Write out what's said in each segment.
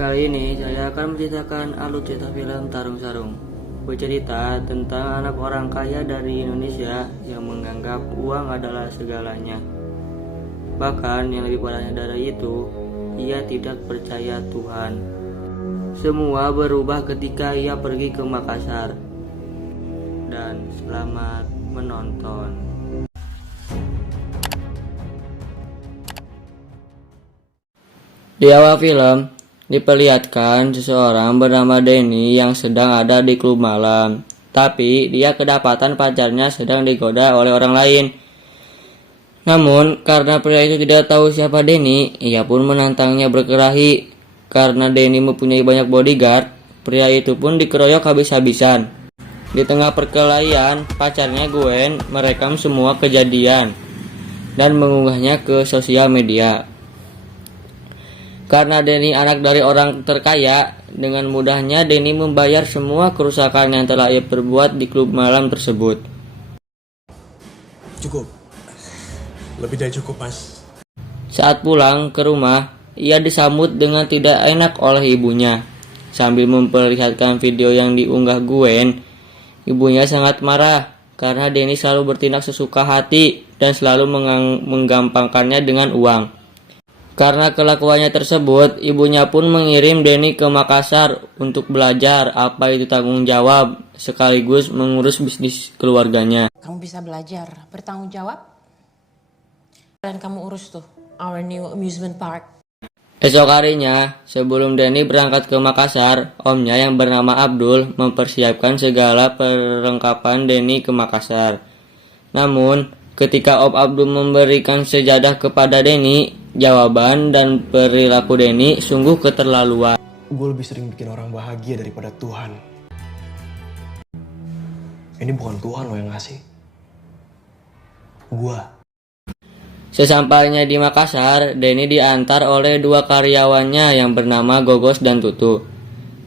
Kali ini saya akan menceritakan alur cerita film Tarung Sarung. Bercerita tentang anak orang kaya dari Indonesia yang menganggap uang adalah segalanya. Bahkan yang lebih parahnya dari itu, ia tidak percaya Tuhan. Semua berubah ketika ia pergi ke Makassar. Dan selamat menonton. Di awal film, diperlihatkan seseorang bernama Denny yang sedang ada di klub malam. Tapi dia kedapatan pacarnya sedang digoda oleh orang lain. Namun, karena pria itu tidak tahu siapa Denny, ia pun menantangnya berkelahi. Karena Denny mempunyai banyak bodyguard, pria itu pun dikeroyok habis-habisan. Di tengah perkelahian, pacarnya Gwen merekam semua kejadian dan mengunggahnya ke sosial media. Karena Denny anak dari orang terkaya, dengan mudahnya Denny membayar semua kerusakan yang telah ia perbuat di klub malam tersebut. Cukup. Lebih dari cukup, Mas. Saat pulang ke rumah, ia disambut dengan tidak enak oleh ibunya. Sambil memperlihatkan video yang diunggah Gwen, ibunya sangat marah karena Denny selalu bertindak sesuka hati dan selalu menggampangkannya dengan uang. Karena kelakuannya tersebut, ibunya pun mengirim Denny ke Makassar untuk belajar apa itu tanggung jawab, sekaligus mengurus bisnis keluarganya. Kamu bisa belajar, bertanggung jawab, dan kamu urus tuh, our new amusement park. Esok harinya, sebelum Denny berangkat ke Makassar, omnya yang bernama Abdul mempersiapkan segala perlengkapan Denny ke Makassar. Namun, ketika Om Abdul memberikan sejadah kepada Denny, jawaban dan perilaku Denny sungguh keterlaluan. Gue lebih sering bikin orang bahagia daripada Tuhan. Ini bukan Tuhan lo yang ngasih. Gua. Sesampainya di Makassar, Denny diantar oleh dua karyawannya yang bernama Gogos dan Tutu.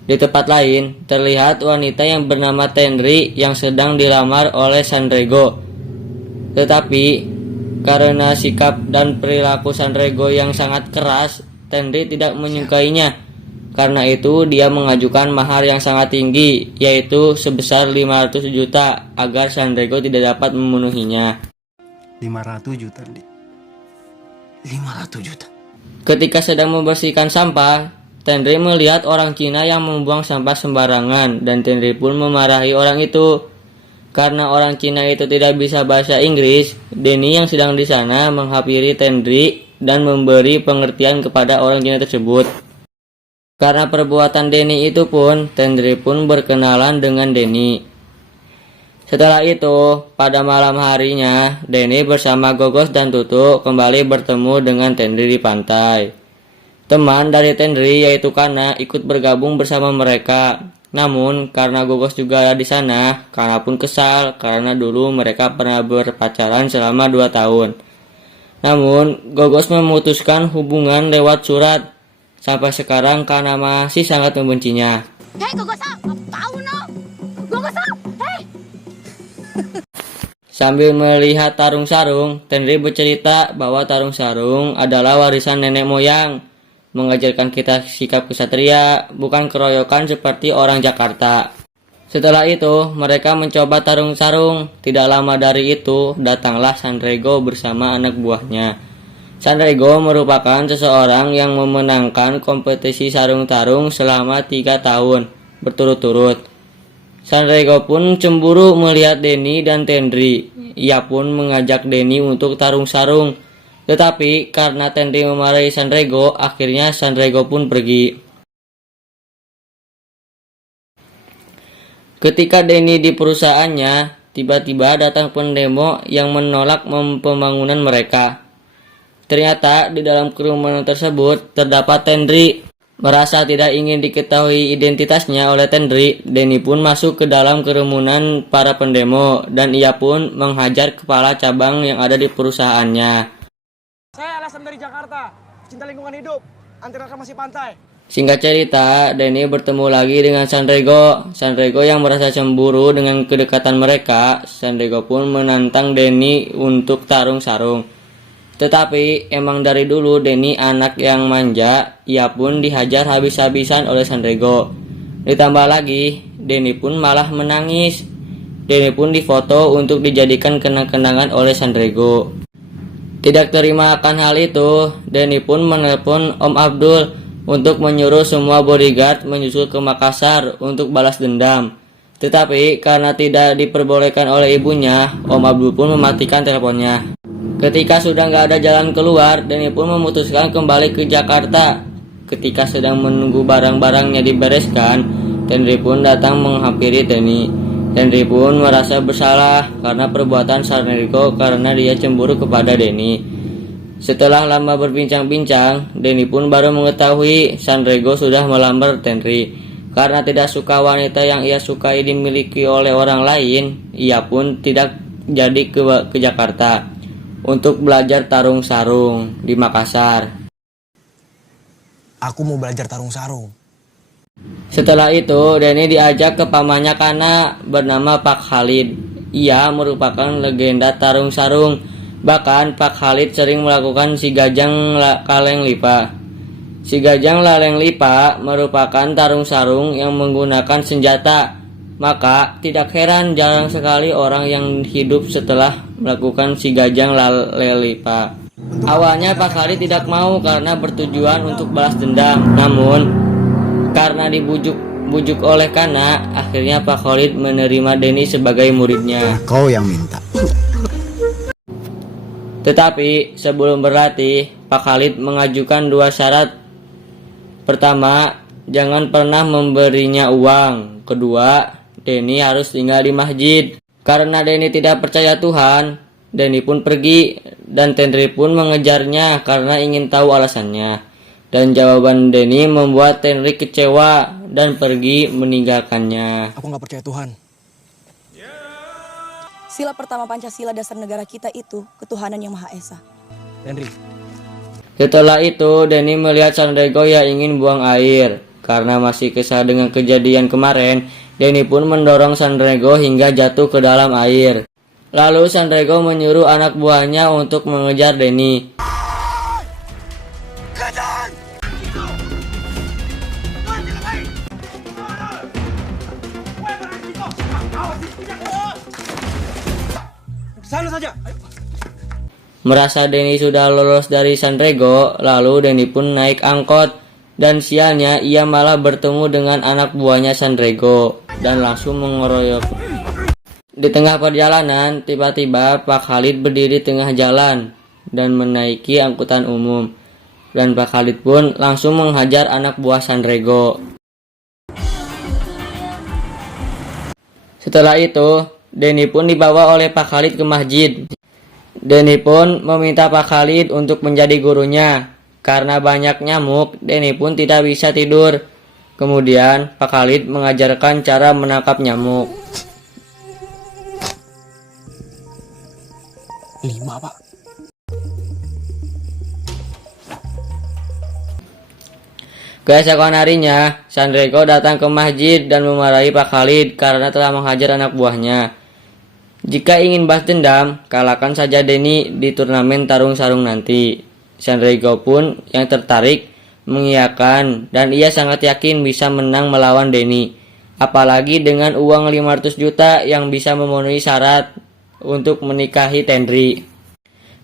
Di tempat lain, terlihat wanita yang bernama Tenri yang sedang dilamar oleh Sandrego. Tetapi karena sikap dan perilaku Sandrego yang sangat keras, Tenri tidak menyukainya. Karena itu dia mengajukan mahar yang sangat tinggi, yaitu sebesar 500 juta agar Sandrego tidak dapat memenuhinya. 500 juta, Dik. 500 juta. Ketika sedang membersihkan sampah, Tenri melihat orang Cina yang membuang sampah sembarangan dan Tenri pun memarahi orang itu. Karena orang Cina itu tidak bisa bahasa Inggris, Denny yang sedang di sana menghampiri Tenri dan memberi pengertian kepada orang Cina tersebut. Karena perbuatan Denny itu pun, Tenri pun berkenalan dengan Denny. Setelah itu, pada malam harinya, Denny bersama Gogos dan Tutu kembali bertemu dengan Tenri di pantai. Teman dari Tenri yaitu Kana ikut bergabung bersama mereka. Namun, karena Gogos juga ada di sana, Kana pun kesal karena dulu mereka pernah berpacaran selama 2 tahun. Namun, Gogos memutuskan hubungan lewat surat. Sampai sekarang, Kana masih sangat membencinya. Hei, Gogos-san, tahu no? Gogos-san, hei! Sambil melihat tarung sarung, Tenri bercerita bahwa tarung sarung adalah warisan nenek moyang. Mengajarkan kita sikap kesatria, bukan keroyokan seperti orang Jakarta. Setelah itu, mereka mencoba tarung sarung. Tidak lama dari itu, datanglah Sandrego bersama anak buahnya. Sandrego merupakan seseorang yang memenangkan kompetisi sarung tarung selama 3 tahun berturut-turut. Sandrego pun cemburu melihat Denny dan Tenri. Ia pun mengajak Denny untuk tarung sarung. Tetapi karena Tenri memarahi Sandrego, akhirnya Sandrego pun pergi. Ketika Denny di perusahaannya, tiba-tiba datang pendemo yang menolak pembangunan mereka. Ternyata di dalam kerumunan tersebut terdapat Tenri. Merasa tidak ingin diketahui identitasnya oleh Tenri, Denny pun masuk ke dalam kerumunan para pendemo dan ia pun menghajar kepala cabang yang ada di perusahaannya. Saya Alasan dari Jakarta, cinta lingkungan hidup, anti reklamasi pantai. Singkat cerita, Denny bertemu lagi dengan Sandrego. Sandrego yang merasa cemburu dengan kedekatan mereka, Sandrego pun menantang Denny untuk tarung sarung. Tetapi emang dari dulu Denny anak yang manja, ia pun dihajar habis-habisan oleh Sandrego. Ditambah lagi, Denny pun malah menangis. Denny pun difoto untuk dijadikan kenang-kenangan oleh Sandrego. Tidak terima akan hal itu, Denny pun menelpon Om Abdul untuk menyuruh semua bodyguard menyusul ke Makassar untuk balas dendam. Tetapi karena tidak diperbolehkan oleh ibunya, Om Abdul pun mematikan teleponnya. Ketika sudah nggak ada jalan keluar, Denny pun memutuskan kembali ke Jakarta. Ketika sedang menunggu barang-barangnya dibereskan, Tenri pun datang menghampiri Denny. Tenri pun merasa bersalah karena perbuatan Sandrego karena dia cemburu kepada Denny. Setelah lama berbincang-bincang, Denny pun baru mengetahui Sandrego sudah melamar Tenri. Karena tidak suka wanita yang ia sukai dimiliki oleh orang lain, ia pun tidak jadi ke Jakarta untuk belajar tarung sarung di Makassar. Aku mau belajar tarung sarung. Setelah itu, Denny diajak ke pamannya Kana bernama Pak Khalid. Ia merupakan legenda tarung sarung. Bahkan Pak Khalid sering melakukan si Gajang Kaleng Lipa. Si Gajang Laleng Lipa merupakan tarung sarung yang menggunakan senjata. Maka tidak heran jarang sekali orang yang hidup setelah melakukan si Gajang Laleng Lipa. Awalnya Pak Khalid tidak mau karena bertujuan untuk balas dendam. Namun karena dibujuk oleh Kana, akhirnya Pak Khalid menerima Denny sebagai muridnya. Kau yang minta. Tetapi sebelum berlatih, Pak Khalid mengajukan 2 syarat. Pertama, jangan pernah memberinya uang. Kedua, Denny harus tinggal di masjid. Karena Denny tidak percaya Tuhan, Denny pun pergi dan Tenri pun mengejarnya karena ingin tahu alasannya. Dan jawaban Denny membuat Tenri kecewa dan pergi meninggalkannya. Aku nggak percaya Tuhan. Sila pertama Pancasila dasar negara kita itu ketuhanan yang Maha Esa. Henry, Setelah itu, Denny melihat Sandrego yang ingin buang air. Karena masih kesal dengan kejadian kemarin, Denny pun mendorong Sandrego hingga jatuh ke dalam air. Lalu Sandrego menyuruh anak buahnya untuk mengejar Denny. Sana saja. Merasa Denny sudah lolos dari Sandrego, lalu Denny pun naik angkot. Dan sialnya ia malah bertemu dengan anak buahnya Sandrego dan langsung mengeroyok. Di tengah perjalanan, tiba-tiba Pak Khalid berdiri tengah jalan dan menaiki angkutan umum. Dan Pak Khalid pun langsung menghajar anak buah Sandrego. Setelah itu, Denny pun dibawa oleh Pak Khalid ke masjid. Denny pun meminta Pak Khalid untuk menjadi gurunya. Karena banyak nyamuk, Denny pun tidak bisa tidur. Kemudian Pak Khalid mengajarkan cara menangkap nyamuk. 5 Pak. Keesokan harinya, Sandrego datang ke masjid dan memarahi Pak Khalid karena telah menghajar anak buahnya. Jika ingin balas dendam, kalahkan saja Denny di turnamen tarung sarung nanti. Sandrego pun yang tertarik mengiyakan dan ia sangat yakin bisa menang melawan Denny. Apalagi dengan uang 500 juta yang bisa memenuhi syarat untuk menikahi Tenri.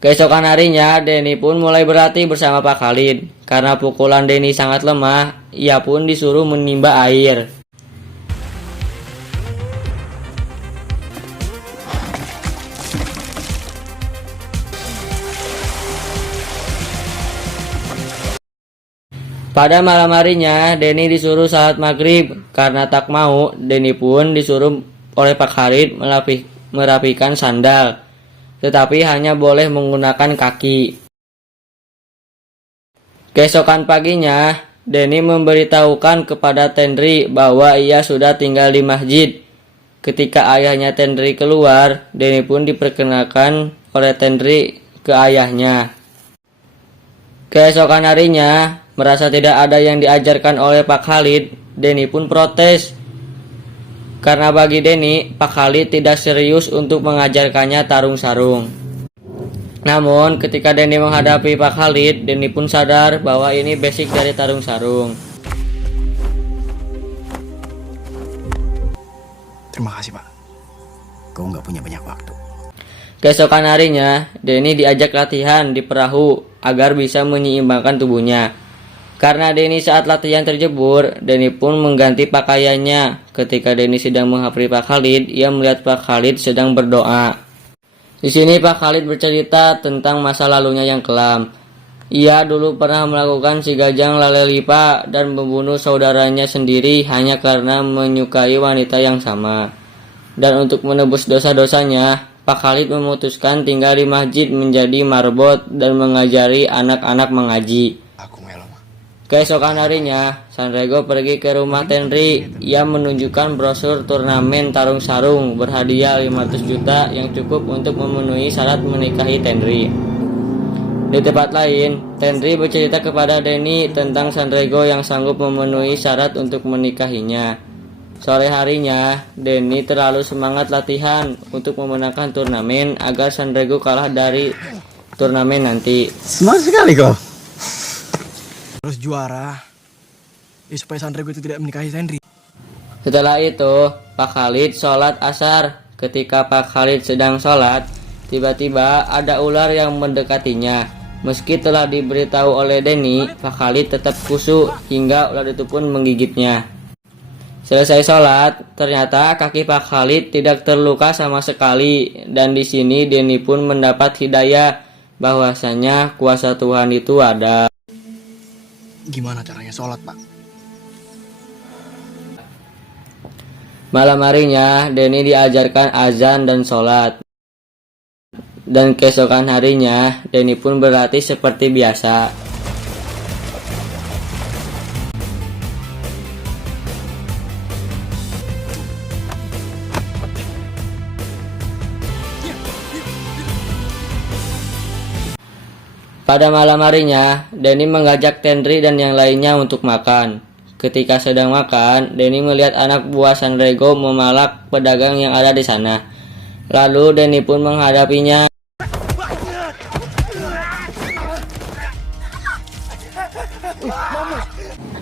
Keesokan harinya, Denny pun mulai berlatih bersama Pak Khalid. Karena pukulan Denny sangat lemah, ia pun disuruh menimba air. Pada malam harinya, Denny disuruh salat maghrib. Karena tak mau, Denny pun disuruh oleh Pak Khalid merapikan sandal. Tetapi hanya boleh menggunakan kaki. Keesokan paginya, Denny memberitahukan kepada Tenri bahwa ia sudah tinggal di masjid. Ketika ayahnya Tenri keluar, Denny pun diperkenalkan oleh Tenri ke ayahnya. Keesokan harinya, merasa tidak ada yang diajarkan oleh Pak Khalid, Denny pun protes. Karena bagi Denny, Pak Khalid tidak serius untuk mengajarkannya tarung sarung. Namun ketika Denny menghadapi Pak Khalid, Denny pun sadar bahwa ini basic dari tarung sarung. Terima kasih, Pak. Kau nggak punya banyak waktu. Keesokan harinya, Denny diajak latihan di perahu agar bisa menyeimbangkan tubuhnya. Karena Denny saat latihan terjebur, Denny pun mengganti pakaiannya. Ketika Denny sedang menghampiri Pak Khalid, ia melihat Pak Khalid sedang berdoa. Di sini Pak Khalid bercerita tentang masa lalunya yang kelam. Ia dulu pernah melakukan si Gajang Lalelipa dan membunuh saudaranya sendiri hanya karena menyukai wanita yang sama. Dan untuk menebus dosa-dosanya, Pak Khalid memutuskan tinggal di masjid menjadi marbot dan mengajari anak-anak mengaji. Aku melo. Keesokan harinya, Sanrego pergi ke rumah Tenri. Ia menunjukkan brosur turnamen tarung sarung berhadiah 500 juta yang cukup untuk memenuhi syarat menikahi Tenri. Di tempat lain, Tenri bercerita kepada Denny tentang Sanrego yang sanggup memenuhi syarat untuk menikahinya. Sore harinya, Denny terlalu semangat latihan untuk memenangkan turnamen agar Sanrego kalah dari turnamen nanti. Semangat sekali kau. Terus juara. Supaya Sanrego itu tidak menikahi Henry. Setelah itu, Pak Khalid sholat asar. Ketika Pak Khalid sedang sholat, tiba-tiba ada ular yang mendekatinya. Meski telah diberitahu oleh Denny, Pak Khalid tetap khusyuk hingga ular itu pun menggigitnya. Selesai sholat, ternyata kaki Pak Khalid tidak terluka sama sekali. Dan di sini Denny pun mendapat hidayah bahwasanya kuasa Tuhan itu ada. Gimana caranya sholat, Pak? Malam harinya, Denny diajarkan azan dan sholat. Dan keesokan harinya, Denny pun berlatih seperti biasa. Pada malam harinya, Denny mengajak Tenri dan yang lainnya untuk makan. Ketika sedang makan, Denny melihat anak buah Sanrego memalak pedagang yang ada di sana. Lalu Denny pun menghadapinya.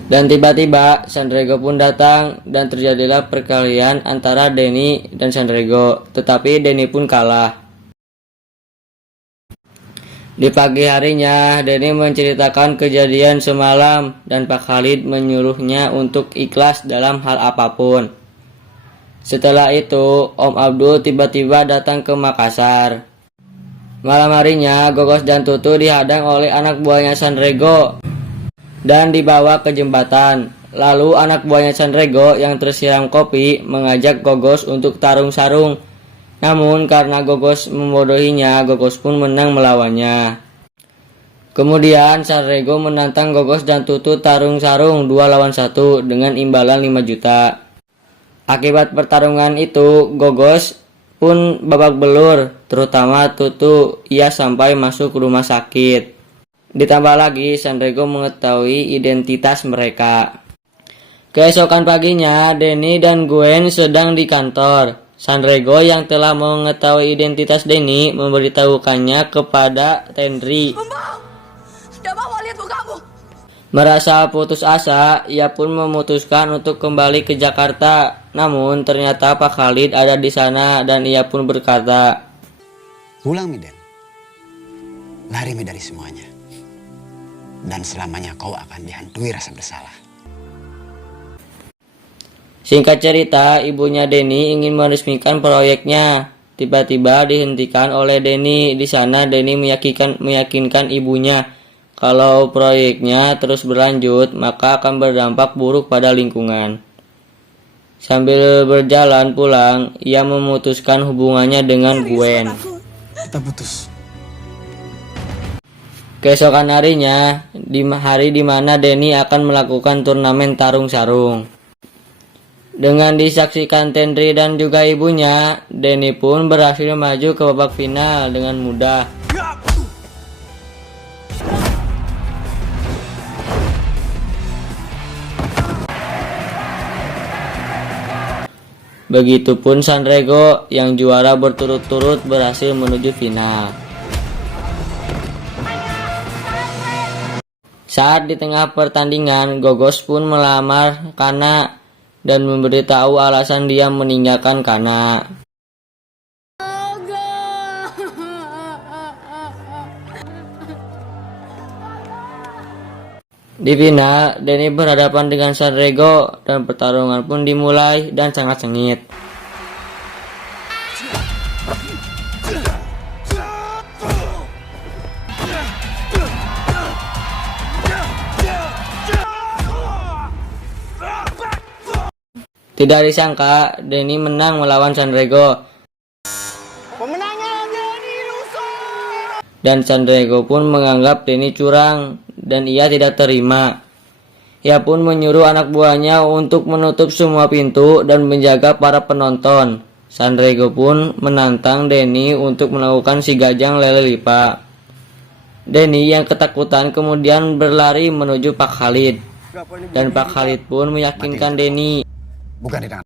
Dan tiba-tiba Sanrego pun datang dan terjadilah perkelahian antara Denny dan Sanrego. Tetapi Denny pun kalah. Di pagi harinya, Denny menceritakan kejadian semalam dan Pak Khalid menyuruhnya untuk ikhlas dalam hal apapun. Setelah itu, Om Abdul tiba-tiba datang ke Makassar. Malam harinya, Gogos dan Tutu dihadang oleh anak buahnya Sanrego dan dibawa ke jembatan. Lalu anak buahnya Sanrego yang tersiram kopi mengajak Gogos untuk tarung sarung. Namun karena Gogos membodohinya, Gogos pun menang melawannya. Kemudian Sanrego menantang Gogos dan Tutu tarung sarung 2 lawan 1 dengan imbalan 5 juta. Akibat pertarungan itu, Gogos pun babak belur, terutama Tutu, ia sampai masuk rumah sakit. Ditambah lagi Sanrego mengetahui identitas mereka. Keesokan paginya, Denny dan Gwen sedang di kantor. Sanrego yang telah mengetahui identitas Denny memberitahukannya kepada Tenri. Tidak mau lihat mukamu. Merasa putus asa, ia pun memutuskan untuk kembali ke Jakarta. Namun ternyata Pak Khalid ada di sana dan ia pun berkata, "Pulang, Miden. Lari dari semuanya. Dan selamanya kau akan dihantui rasa bersalah." Singkat cerita, ibunya Denny ingin meresmikan proyeknya. Tiba-tiba dihentikan oleh Denny. Di sana Denny meyakinkan ibunya kalau proyeknya terus berlanjut, maka akan berdampak buruk pada lingkungan. Sambil berjalan pulang, ia memutuskan hubungannya dengan Gwen. Kita putus. Keesokan harinya, di hari dimana Denny akan melakukan turnamen tarung sarung. Dengan disaksikan Tenri dan juga ibunya, Denny pun berhasil maju ke babak final dengan mudah. Begitupun Sanrego yang juara berturut-turut berhasil menuju final. Saat di tengah pertandingan, Gogos pun melamar Kana dan memberitahu alasan dia meninggalkan Kana. Di final, Denny berhadapan dengan Sanrego dan pertarungan pun dimulai dan sangat sengit. Tidak disangka, Denny menang melawan Sanrego. Dan Sanrego pun menganggap Denny curang dan ia tidak terima. Ia pun menyuruh anak buahnya untuk menutup semua pintu dan menjaga para penonton. Sanrego pun menantang Denny untuk melakukan si gajang lele lipat. Denny yang ketakutan kemudian berlari menuju Pak Khalid. Dan Pak Khalid pun meyakinkan Denny. Bukan di tangan.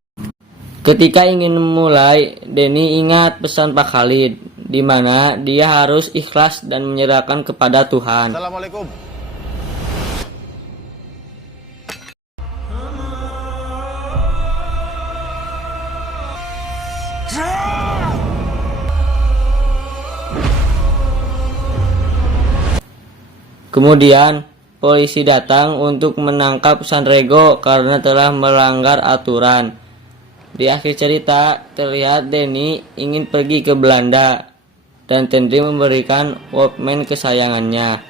Ketika ingin memulai, Denny ingat pesan Pak Khalid, di mana dia harus ikhlas dan menyerahkan kepada Tuhan. Assalamualaikum. Kemudian, polisi datang untuk menangkap Sanrego karena telah melanggar aturan. Di akhir cerita, terlihat Denny ingin pergi ke Belanda dan Tendri memberikan Walkman kesayangannya.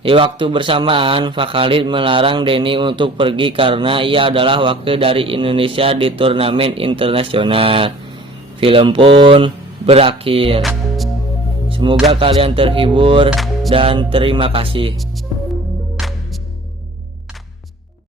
Di waktu bersamaan, Pak Khalid melarang Denny untuk pergi karena ia adalah wakil dari Indonesia di turnamen internasional. Film pun berakhir. Semoga kalian terhibur dan terima kasih.